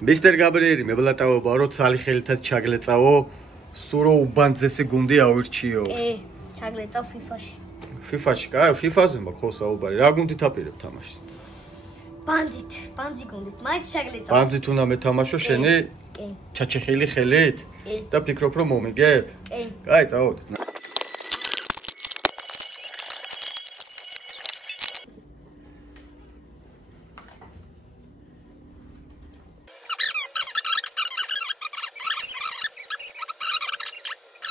Mr. Gabrieli, მებლატაობა რო ცალი ხელითაც ჩაგლეწავო, სურო უბანძესი გუნდი ავირჩიო. ჩაგლეწავ FIFA-ში. FIFA-ში, კაი, FIFA-ზე მაქვს ხო საუბარი. რა გუნდით აპირებ თამაშს? ბანძი გუნდით. მაინც ჩაგლეწავ. ბანძით უნდა მეთამაშო შენი? კი. ჩაჩეხილი ხელით? კი. და ფიქრობ რომ მომიგებ? კი. კაი, წავოდით.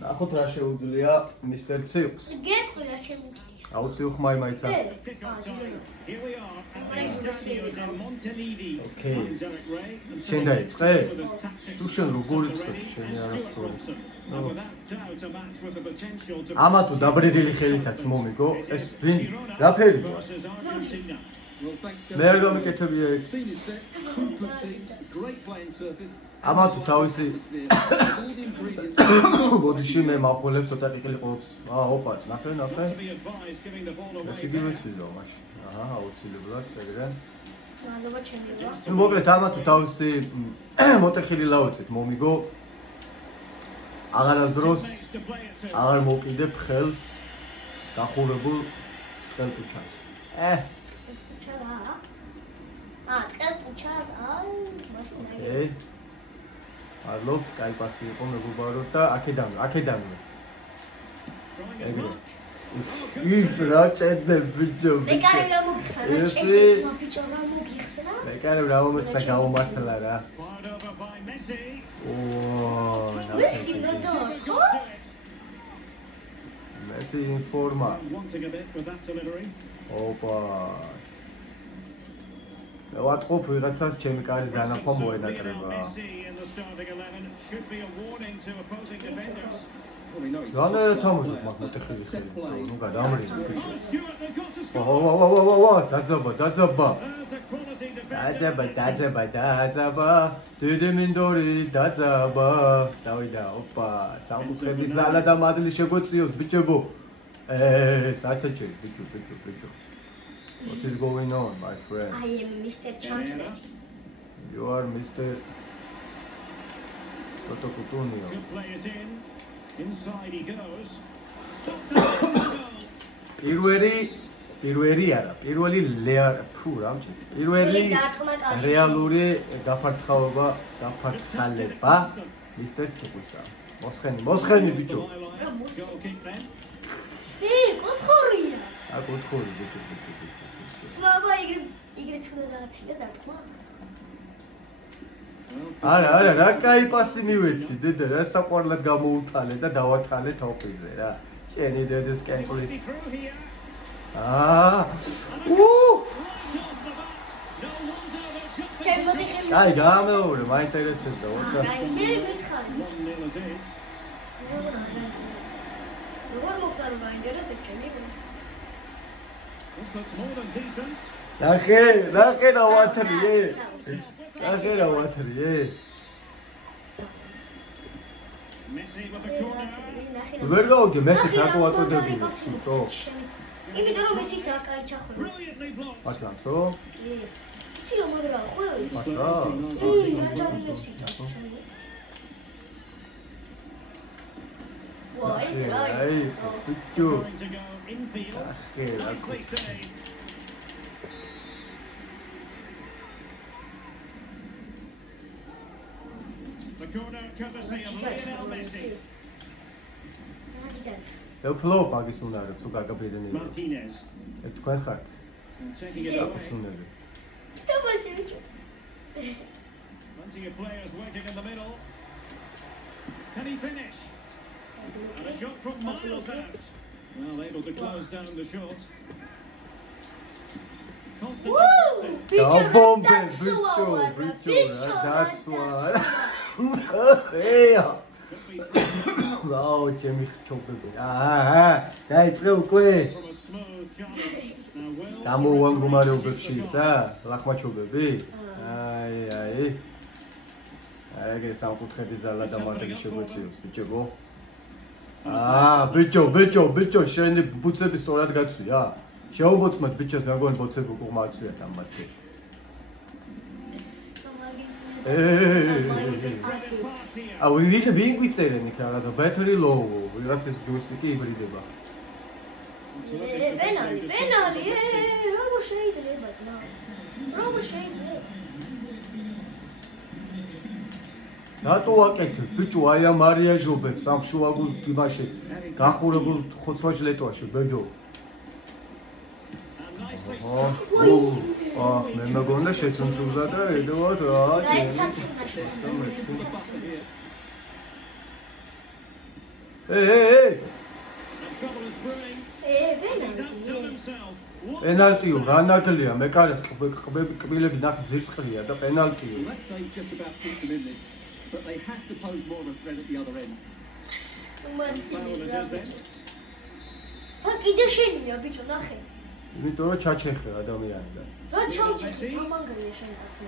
ნახოთ რა შეუძლია მისტერ ციუხს. გეტყვი რა შემიძლია. აუციუხ მაინც. ოკეი. შენ დაიწყე? თუ შენ როგორ იწყებ შენი არასწორი. ამა თუ დაბრედილი ხელითაც მომიგო, ეს ვინ? რა ფერია? მე არ გამიკეთებია ეს. ამა თუ თავისი გოდიში მე მახოლებ ცოტა ყიყილი ყობს. ოპა, ნახე. ეს იგივე ცვიზო მაშინ. აუცილებლად ეგრე. მადლობა ჩემი რა. ნუ მოკლედ ამა თუ თავისი მოტეხილი ლაუწით მომიგო. აღარასდროს აღარ მოკიდებ ხელს გახურებულ ტყელკუჩას. ტყელკუჩა რა? ტყელკუჩას ოკეი. არლობ, კაი პასი იყო მეგობარო და აქედან. ეგრე. ის რა წერდა ბიჭო. მეკარე რა მოგიხსნა? ბიჭო რა მოგიხსნა? მეკარე რა მომეხსნა გამომართლა რა. მესი ნოდორ, ხო? მესი ინფორმა. ოპა. ვატყობ ვიღაცას ჩემი კარის დანახვა მოენატრება. ზანერა თამაშობ მაგ მოტეხილი ხელით. ნუ გადამრიგე ბიჭო. დაძაბა. დიდი მინდორი დაძაბა. წავიდა, ოპა, სამკუთხედის ზალა და მადლი შეგვეციოს ბიჭებო. საჩაჩე ბიჭო. What is going on, my friend? I am Mr. Chandler. You are Mr. Toto Coutinho. Inside he goes. პირველი არა, პირველი რამჩეს. პირველი რეალური გაფართხალება მისტერ ციუხსა. მოსხენი ბიჭო. კუთხურია. კუთხური ბიჭო. ცბაბა იგრი ცუდა დააცილა დათქმა. არა, რა კაი პასი მივეცი, დედა, რა საყვარლად გამოუტალე და დავათალე თოფიზე რა. შენი დედის კენწლის. აი, გამეორე, მაინტერესებდა, ვთქვა. მე მითხარი. როგორ მოხდა რომ მაინტერესებს ჩემი? ნახე რა ვათრიე. ვერ გავიგე მესის აკო აწოდებია სიტო. იმიტომ რომ მესის აკაი ჩახვევა. მაშლამსო? კი. იცი რომ მაგრა ხო? მაშლა. ვა, ეს რა? აი, ბიჭო. ახე, რა The corner courtesy of Lionel Messi. ფლოპ მაგის უნდა რომ თუ გაგაბედენი. Martinez. თქვენ ხართ. Taking it up. Plenty of players waiting in the middle. Can he finish? And a shot from miles out. Well, able to close down the shot. Wow, Jimmy ჩობები. დაიწყე უკვე. გამოვან გუმარეობებში ისა, ლახმაჩობები. აი. ეგრე სამკუთხედის ზალა და მატები შეგვეციოს, ბიჭებო. ბიჭო, შენი ბუცები სწორად გაცვია? შეუბოწმოთ ბიჭებს, მე მგონი ბუცები უკვე მაცვიათ ამ მათი. ვინ გვიწერენ იქ რაღაცა battery low რაღაც ეს joystick-ი იბრიდება. პენალი, როგორ შეიძლება ძმა? როგორ შეიძლება? რატო აკეთებ ბიჭო აი ამ მარიაჟობებს ამ შუაგულ იმაში გახურებულ ხოცვაჟლეტვაში ბეჯო. მე მეგონა შეცუნცულდა და ედოთ რა. პენალტიო რა ნაკლია მე კარეს კბილები ნახე ძირსყრია და პენალტიო. But they have to pose more of a threat at the other end. კიდე შენია ბიჭო ნახე. იმიტომ რომ ჩაჩეხე ადამიანი და. რა ჩაუჩეხე თამანგრია შენ კაცი.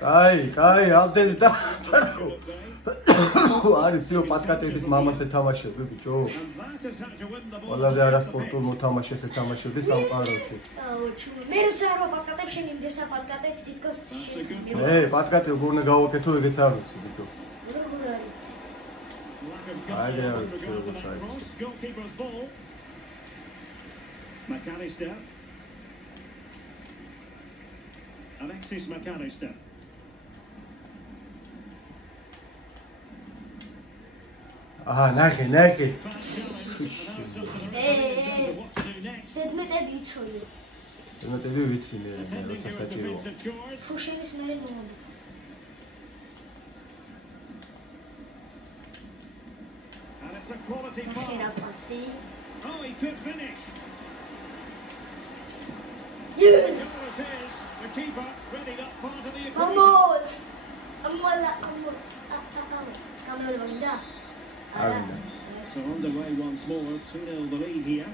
კაი, ამდენი და არის ძიო პატკატების მამას ეთამაშები ბიჭო. ყველაზე არასპორტულ მოთამაშეს ეთამაშები სამყაროში. მე როცა რო პატკატებს შენ იმდეს აპატკატებს თითქოს შენ. პატკატი როგორ უნდა გავაკეთო ეგეც არ ვიცი ბიჭო. როგორ არის? Goalkeeper's ball. McAllister. Alexis McAllister. ნახე. ზედმეტები იცოდი. ზედმეტები ვიცი მე როცა საჭიროა. ფუშენის მერე მომდი. And it's a quality pass. Oh, he could finish. Yes. It is. The keeper ready that part of the equation. Vamos. So underway once more, 2-0 the lead here.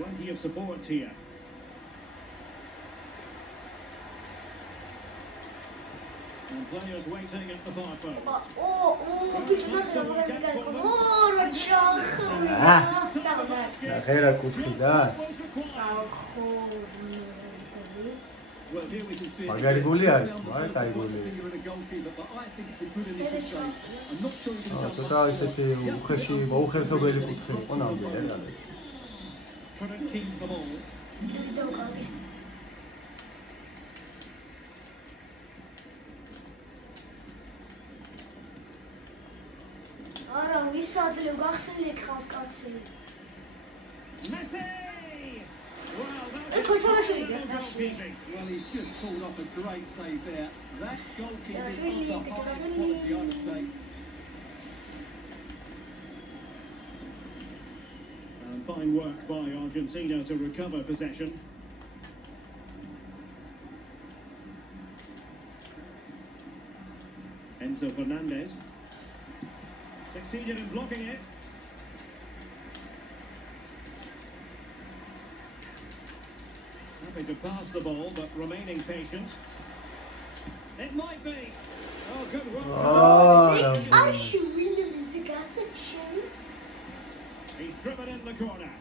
Plenty of support here. And players waiting at the far post. ნახერა კუთხიდან. Well, here we can see it. მაგარი გოლი არის, მაგრამ კაი გოლი. ცოტა ისეთი უხეში მოუხერხებელი კუთხე იყო ნამდვილად არის. Couldn't keep the ball. არა, ვის აძლევ გახსნილი ხავს კაცი. Messi! Well, Well, he's just pulled off a great save there. That's goalkeeping of the highest quality, I would say. And fine work by Argentina to recover possession. Enzo Fernandez succeeded in blocking it. Happy to pass the ball, but remaining patient. It might be. Oh, good work. He's driven in the corner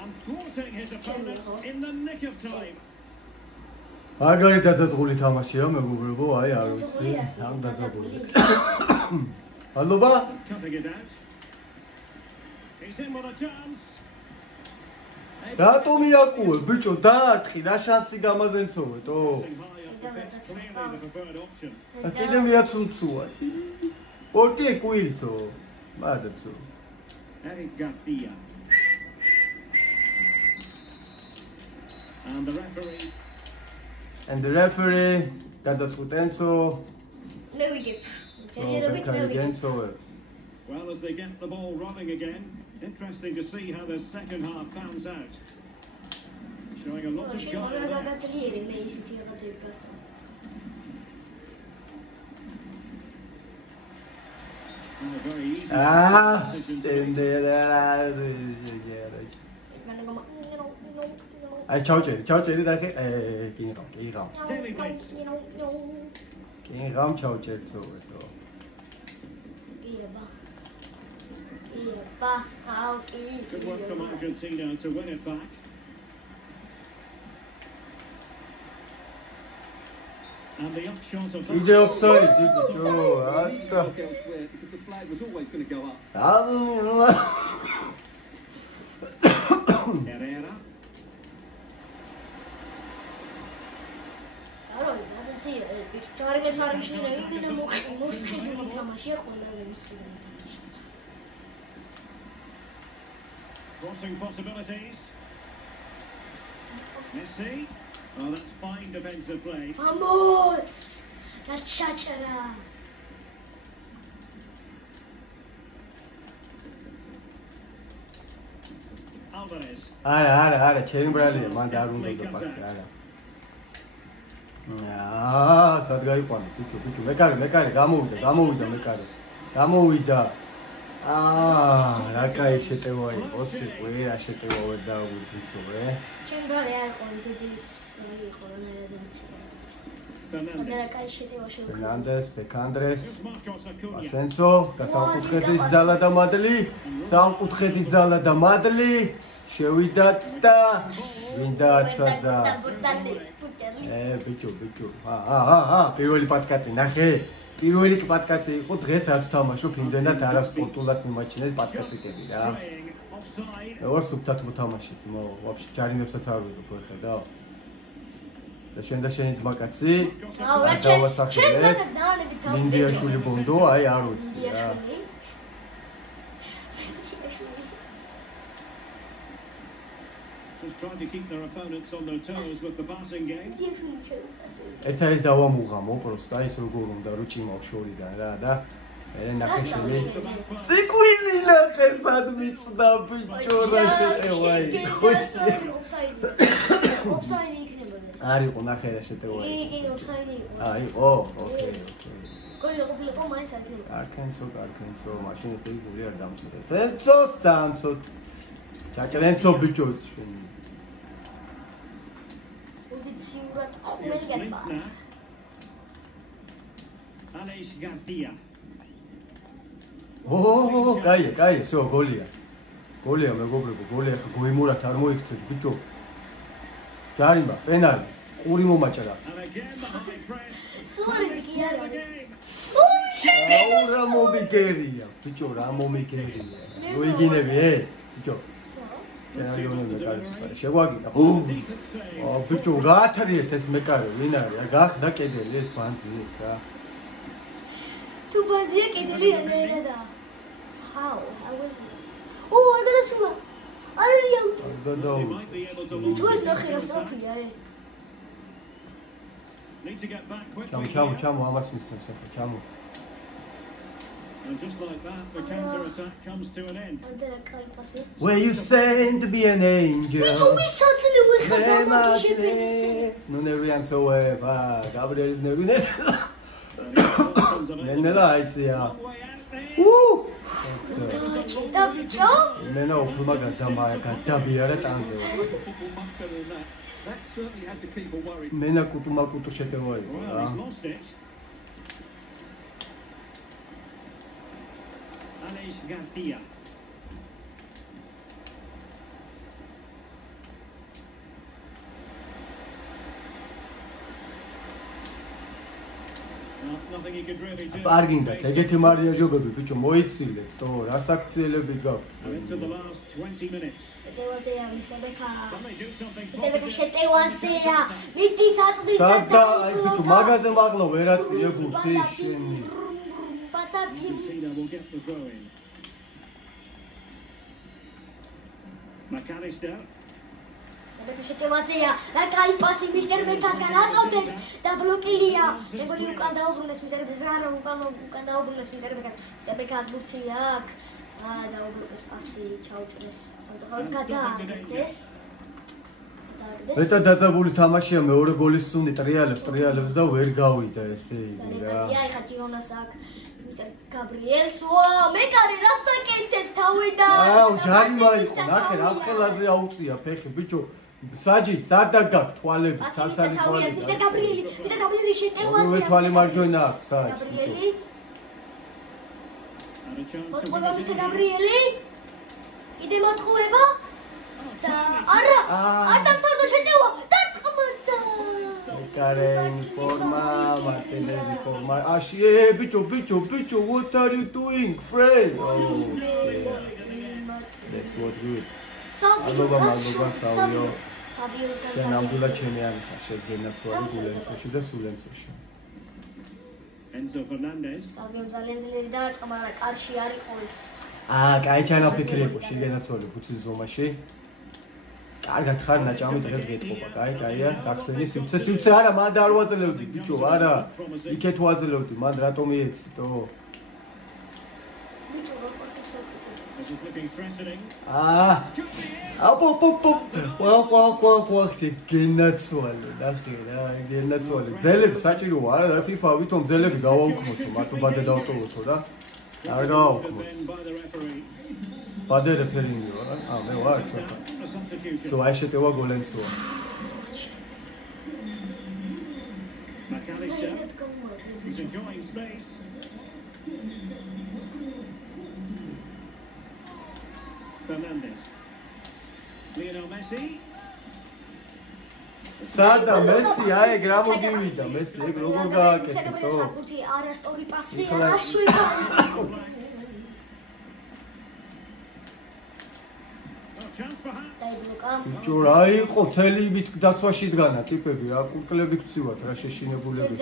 and thwarting his opponent in the nick of time. მაგარი დაძაბული თამაშია მეგობრებო, აი არ ვიცი, ამ დაძაბული. ალობა? Cutting it out. He's in with a chance. რატომ იაკუე, ბიჭო, დაართხი, რა შანსი გამაზენცოვეთო? კიდე მიაცუნცუა. პორტი ეკუილცო. მადაცო. Eric Garcia. And the referee. გადაწყვეტენცო. მე ვიგებ. Well, as they get the ball running again, interesting to see how the second half pans out. Showing a lot of guile there. Oh, very easy. აი ჩავჭერი და კი იყავ. Daily Blind. წინ ღამ ჩავჭერცოვეთო. Good work from Argentina to win it back. And the upshot of Ide offside, biccio. Look elsewhere because the flag was always going to go up. Herrera. Crossing possibilities. Messi. Oh, that's fine defensive play. Vamos! La chachara. Alvarez. არა, ჩემი ბრალია, მან არ უნდა დაპასი, არა. სად გაიყვანე, ბიჭო, მეკარე, გამოვიდა მეკარე. გამოვიდა. რა кай შეტევა იყო, სიყვე, რა შეტევა ვერ დავიწყო, ჩემი ბრალი არ იყო დებილის, იყო რენერაცია. Fernandes, Pecandres, Asensio, სამკუთხედის ძალა და მადლი, სამკუთხედის ძალა და მადლი, შევიდათ და ვინდა აცადა. ბიჭო. პირველი პატკატი ნახე. პირველი პატკატი იყო დღესაც თამაშობ იმდენად არასპორტულად მიმაჩნეს პატკატიკები რა. ორ სუბტად მოთამაშე ძმო, ვაფშე ჯარიმებსაც არ ვიღებ ხო ხედავ. და შენი ძმაკაცი დავასახელებ მინდიაშვილი ბონდო აი არ ვიცი რა Just trying to keep their opponents on their toes with the passing game. ერთ არის დავამუღამო პროსტა ის როგორ უნდა რო ჭიმავ შორიდან რა და მე ნახე შენი ციკვილი ნახე სად მიწდა ბიჭო რა შეტევა ხოსჭი ოფსაიდი იქნებოდა არ იყო ნახე რა შეტევა კი ოფსაიდი იყო იყო ოკეი გოლი ყოფილიყო მაინც არ იქნებოდა არქენსო მაშინ ესე გული არ დამწვიდე ცენცო ჩაჭრენცო ბიჭო შენი პოზიციურად ხმელი გატბა Alex Garcia. კაი, всё, გოლია მეგობრებო, გოლია ხა გოიმურად არ მოიქცეთ, ბიჭო. ჯარიმა, პენალი, ყური მომაჭრა. სუარეზი კი არ არის. რა მომიგერია, ბიჭო, რა მომიგერია. მოიგინები, ბიჭო. პენალიონები კარგია. შეგვაგიდა. ბიჭო, რა ათრიეთ ეს მეკარე, ვინ არის? გახდა კედელი ეს ბანძი ეს რა. Tu banzia კედელი რა. How? I was Oh, I got a swim. They might be able to It was not here, Need to get back quickly. ჩამო, ამას მისცემს ახლა, ჩამო. And just like that, the counter-attack comes to an end. Where you stand to be an angel. No never so Gabriel is never. Nella aizia. Nena ukuma gadabia რა ტანზე. That certainly had the keeper worried. მენა კუტუ შეტევა იყო რა. Alex Garcia. Nothing he could really do. პარგინგად ეგეთი მარიაჟობები ბიჭო მოიცილეთ თო რა საქციელები გაქვს. Into the last 20 minutes. სადა აი ბიჭო მაგაზე მაღლა ვერ აწიებულთი შენი. Argentina will get the throw in. McAllister. La cai passi mister Becascan azotes da blokilija. Čegoli ukanda obrune mister Bezaro ukanda obrune mister Becas. Mister Becas butiak. Da obrune passi ჩაუჭრეს სანტოხალ გადააკეთეს. მეტად დაძაბული თამაშია მეორე გოლის სუნი ტრიალებს და ვერ გავიდა ესე იგი რა. აი ხა ჯირონას აქ მისტერ გაბრიელს მეკარე რასაკეთებს თავიდან. ჯარიმა იყო ნახე რა ხელაზე აუწია ფეხი ბიჭო საჯი, სადა გაქვს თვალები, საცალი თვალები. მისტერ გაბრიელი შეტევაზე. ორივე თვალი მარჯვენა აქვს, საჯი. გაბრიელი. And a chance to მოთხოვება მისტერ გაბრიელი. კიდე მოთხოვება. და არა, არ დამთავრდა შეტევა. დაწყმარდა. Karen forma, Martinez forma. Bicho, what are you doing, friend? Oh, yeah. That's what good. Alloba, Savio. Შენ ამბულა ჩემი არ ხარ, შეგენაცვალე გულენცოში და სულენცოში. Enzo Fernandez. სავიო ძალიან ძლიერი დაარტყა, მაგრამ კარში არ იყო ეს. კაი ჩანაფიქრი იყო, შეგენაცვალე ბუცის ზომაში. კარგად ხარ ნაჭამი დღეს გეთხოვა, კაია, გახსენე სივრცე არა, მანდ არ ვაძლევდი, ბიჭო, არა. იქეთ ვაძლევდი, მანდ რატომ იეცდო? ბიჭო, როგორც შევკითხე. This is looking threatening. ვა, შეგენაცვალე, ნახე რა, გენაცვალე. ძელები საჭიროა, არა, FIFA ვითომ ძელები გავაუქმოთო, მარტო ბადე დავტოვოთო რა. არ გავაუქმოთ. ბადე რეფერინგიო რა. მე ვარ ჩოხა. So I should do a goal and so. McAllister. He's enjoying space. Fernandez. Lionel Messi. Sada Messi, ai gramo divida, Messi, როგორ გააკეთო? არასწორი პასი, არაშვილი. ბიჭო, რა იყო თელივით დაცვაში დგანა ტიპები, რა კურკლები გცივათ, რა შეშინებულები.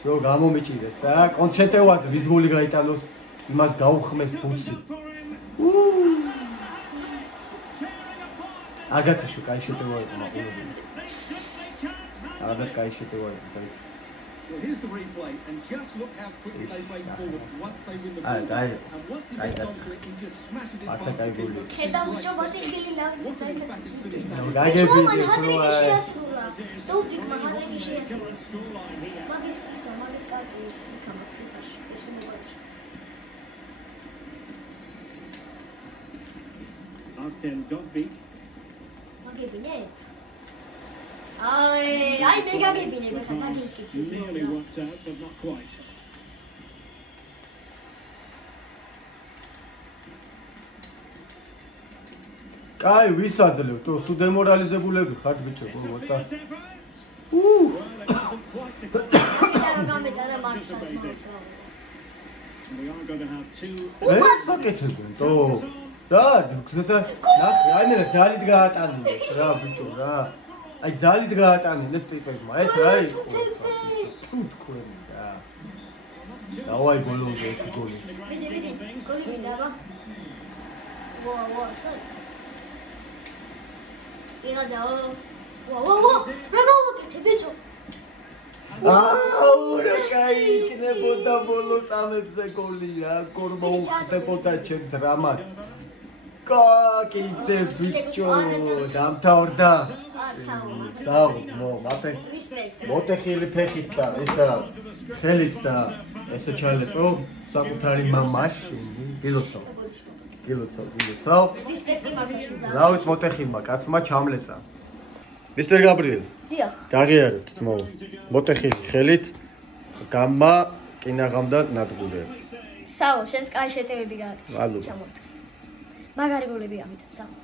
всё, გამომიჭირეს რა, კონცერტევაზე ვიძღული გაიტანოს, იმას გაუხმეს ბუცი. აგათიშვი კაი შეტევა იყო მაყურებელი. აგათ კაი შეტევა იყო, დაიც. Well, here's the replay, and just look how quickly they break forward once they win the ball. And once he gets onto it, he just smashes it past the keeper. Ქედა უჭო ბატილგელი ლავიც წაიწაц. გაგები ჰატრიკი შეასრულა. დოუფიკმა ჰატრიკი შეასრულა. მაგის კარტი ის იქნება FIFA-ში. ეს მოგაჩ. Artem Dovbyk. მაგებინე? აი მე გაგებინე, მე ხათაგიკიცი. Nearly worked out, but not quite. კაი, ვისაძლევ, თუ სულ დემორალიზებულები ხართ ბიჭო, გოთა. Well, it wasn't quite the და გამეტანა მარცხაც მოსა. We are going to have two. გაკეთებენ, თო. რა, გზეცა, ნახე, აი მე ძალით გაატანინეს რა ბიჭო რა. აი ძალით გაატანინეს ტიპებმა, ეს რა იყო? თუ თქვენი რა. დავაი ბოლოზე ერთი გოლი. ვიდი, გოლი გინდა. ვა, სა. იღადაო. ვა, რა გავაკეთე ბიჭო? რა კაი იქნებოდა ბოლო წამებზე გოლი რა, გორმა უხდებოდა ჩემ დრამას. კიდე ბიჭო, დამთავრდა. მათე მოტეხილი ფეხით და ესა ხელით და ესე ჩალეწო საკუთარი მამაშ, გილოცავ. რესპექტი მარშალ. რა ვიცი მოტეხილმა კაცმა ჩამლეწა. მისტერ გაბრიელ. დიახ. გაღიაროთ ძმო. მოტეხილი ხელით გამმა კინაღამ და ნადგურე. საულ შენს კაი შეტევები გააკეთე. მადლობა. ჩამოვთქვი. მაგარი გოლები ამით, საულ.